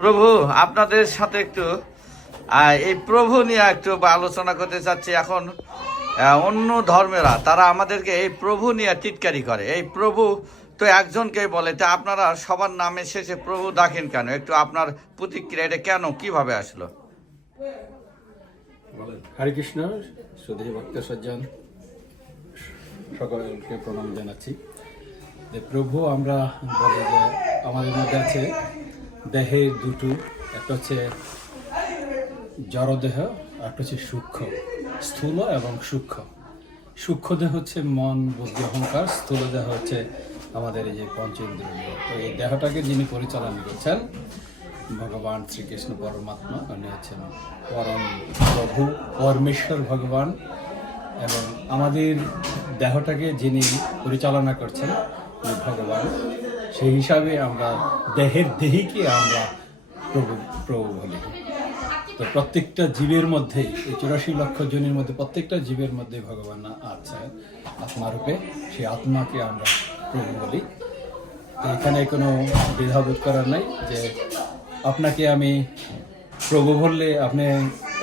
প্রভু আপনাদের সাথে একটু এই প্রভু নিয়ে একটু বা আলোচনা করতে চাচ্ছি। এখন অন্য ধর্মেরা তারা আমাদেরকে এই প্রভু নিয়ে টিটকারি করে। এই প্রভু তো একজনকেই বলে তা আপনারা সবার নামে শেষে প্রভু ডাকেন কেন? একটু আপনার প্রতিক্রিয়া এটা কেন কীভাবে আসলো? হরে কৃষ্ণ সুধী ভক্ত সজ্জন সকলকে প্রণাম জানাচ্ছি। যে প্রভু আমরা বলে যে আমাদের মধ্যে আছে দেহের দুটো, একটা হচ্ছে জড়দেহ একটা হচ্ছে সূক্ষ্ম, স্থূল এবং সূক্ষ্ম। সূক্ষ্ম দেহ হচ্ছে মন, বুদ্ধি, অহংকার স্থূল দেহ হচ্ছে আমাদের এই যে পঞ্চেন্দ্রিয় তো এই দেহটাকে যিনি পরিচালনা করছেন, ভগবান শ্রীকৃষ্ণ পরমাত্মা, উনি হচ্ছেন পরম প্রভু, পরমেশ্বর ভগবান। এবং আমাদের দেহটাকে যিনি পরিচালনা করছেন ভগবান। সেই হিসাবে আমরা দেহের দেহিকে আমরা প্রভু প্রভু বলি। তো প্রত্যেকটা জীবের মধ্যে, এই চুরাশি লক্ষ জনের মধ্যে প্রত্যেকটা জীবের মধ্যে ভগবান আছে, আত্মারূপে। সেই আত্মাকে আমরা প্রভু বলি। এখানে কোনো দ্বিধাবোধ করার নাই যে আপনাকে আমি প্রভু বললে আপনি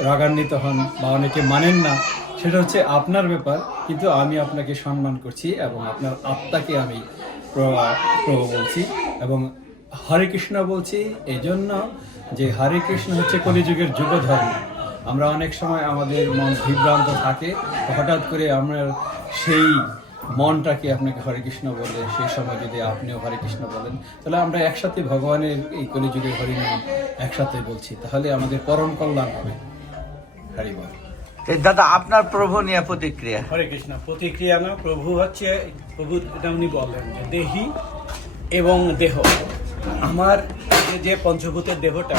রাগান্বিত হন বা অনেকে মানেন না। সেটা হচ্ছে আপনার ব্যাপার, কিন্তু আমি আপনাকে সম্মান করছি এবং আপনার আত্মাকে আমি প্র- প্রভু বলছি এবং হরে কৃষ্ণ বলছি। এই জন্য যে হরে কৃষ্ণ হচ্ছে কলিযুগের যুগ ধর্ম আমরা অনেক সময় আমাদের মন বিভ্রান্ত থাকে। হঠাৎ করে আমরা সেই মনটাকে আপনাকে হরে কৃষ্ণ বলে সেই সময় যদি আপনিও হরে কৃষ্ণ বলেন, তাহলে আমরা একসাথে ভগবানের এই কলিযুগের হরিনাম একসাথে বলছি। তাহলে আমাদের পরম কল্যাণ হবে। হরি দাদা, আপনার প্রভু নিয়ে প্রতিক্রিয়া। হরে কৃষ্ণ, প্রতিক্রিয়া না, প্রভু হচ্ছে, প্রভু এটা উনি বললেন দেহি এবং দেহ। আমার যে- পঞ্চভূতের দেহটা,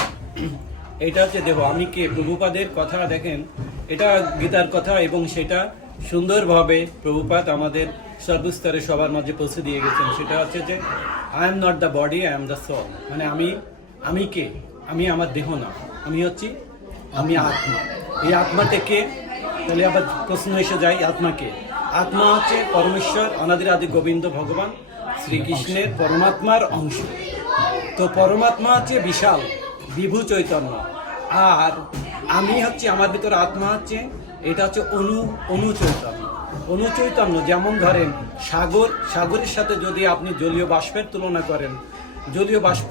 এটা হচ্ছে দেহ। আমি কে? প্রভুপাদের কথা দেখেন, এটা গীতার কথা এবং সেটা সুন্দরভাবে প্রভুপাদ আমাদের সর্বস্তরে সবার মাঝে পৌঁছে দিয়ে গেছেন। সেটা হচ্ছে যে I am not the body I am the soul মানে আমি আমি কে? আমি আমার দেহ না। আমি হচ্ছি আমি আত্মা। এই আত্মাটা কে তাহলে আবার প্রশ্ন এসে যায় আত্মাকে। আত্মা হচ্ছে পরমেশ্বর অনাদির আদি গোবিন্দ ভগবান, শ্রীকৃষ্ণের পরমাত্মার অংশ। তো পরমাত্মা হচ্ছে বিশাল, বিভু চৈতন্য। আর আমি হচ্ছে, আমার ভিতরে আত্মা হচ্ছে, এটা হচ্ছে অনু অনু চৈতন্য অনু চৈতন্য যেমন ধরেন, সাগর, সাগরের সাথে যদি আপনি জলীয় বাষ্পের তুলনা করেন, জলীয় বাষ্প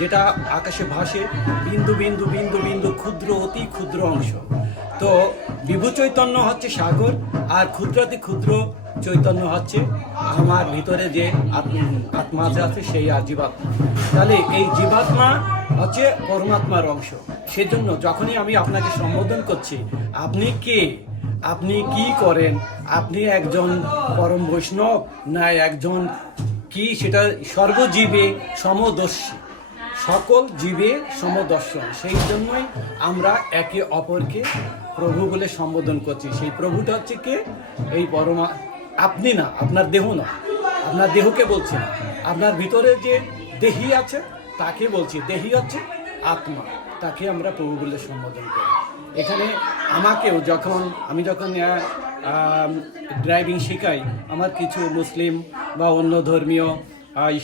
যেটা আকাশে ভাসে, বিন্দু বিন্দু বিন্দু বিন্দু, ক্ষুদ্র, অতি ক্ষুদ্র অংশ। তো বিভু চৈতন্য হচ্ছে সাগর, আর ক্ষুদ্রাতি ক্ষুদ্র চৈতন্য হচ্ছে আমার ভিতরে যে আত্ম- আছে সেই জীবাত্মা তাহলে এই জীবাত্মা হচ্ছে পরমাত্মার অংশ। সেজন্য যখনই আমি আপনাকে সম্বোধন করছি, আপনি কে? আপনি কি করেন? আপনি একজন পরম বৈষ্ণব না একজন কি? সেটা সর্বজীবে সমদর্শী। সকল জীবে সমদর্শন। সেই জন্যই আমরা একে অপরকে প্রভু বলে সম্বোধন করছি। সেই প্রভুটা হচ্ছে কে? এই পরমা আপনি না, আপনার দেহ না। আপনার দেহকে বলছি আপনার ভিতরে যে দেহি আছে, তাকে বলছি। দেহি হচ্ছে আত্মা। তাকে আমরা প্রভু বলে সম্বোধন করি। এখানে আমাকেও যখন আমি যখন ড্রাইভিং শেখাই, আমার কিছু মুসলিম বা অন্য ধর্মীয়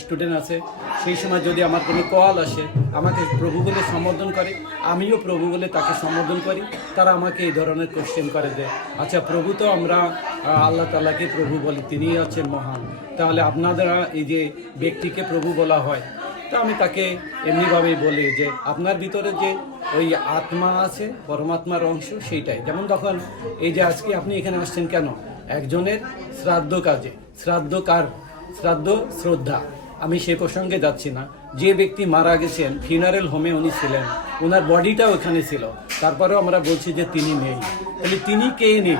স্টুডেন্ট আছে, সেই সময় যদি আমার কোনো কল আসে, আমাকে প্রভু বলে সম্বোধন করে, আমিও প্রভু বলে তাকে সম্বোধন করি, তারা আমাকে এই ধরনের কোশ্চেন করে দেয়। আচ্ছা প্রভু তো আমরা আল্লাহ তালাকে প্রভু বলি, তিনিই হচ্ছেন মহান। তাহলে আপনারা এই যে ব্যক্তিকে প্রভু বলা হয়, তো আমি তাকে এমনিভাবেই বলি যে, আপনার ভিতরে যে ওই আত্মা আছে, পরমাত্মার অংশ, সেইটাই। যেমন তখন এই যে আজকে আপনি এখানে আসছেন কেন? একজনের শ্রাদ্ধ কাজে। শ্রাদ্ধ কার? শ্রাদ্ধ, শ্রদ্ধা। আমি সে প্রসঙ্গে যাচ্ছি না। যে ব্যক্তি মারা গেছেন ফিনারেল হোমে উনি ছিলেন। ওনার বডিটা ওখানে ছিল। তারপরেও আমরা বলছি যে তিনি নেই। তাহলে তিনি কে নেই?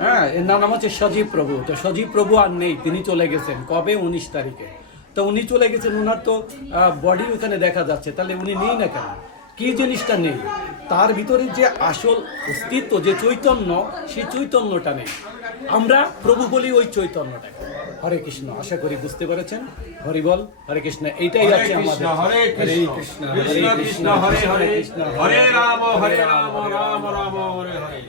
হ্যাঁ এর নাম হচ্ছে সজীব প্রভু। তো সজীব প্রভু আর নেই, তিনি চলে গেছেন। কবে? উনিশ তারিখে। তো উনি চলে গেছেন ওনার তো বডি ওখানে দেখা যাচ্ছে। তাহলে উনি নেই না কেন? কি জিনিসটা নেই? তার ভিতরে যে আসল অস্তিত্ব, যে চৈতন্য, সেই চৈতন্যটা নেই। আমরা প্রভু বলি ওই চৈতন্যটা হরে কৃষ্ণ। আশা করি বুঝতে পেরেছেন। হরি বল হরে কৃষ্ণ। এইটাই আছে আমাদের। হরে কৃষ্ণ। কৃষ্ণ কৃষ্ণ হরে হরে হরে রাম হরে রাম রাম রাম হরে হরে।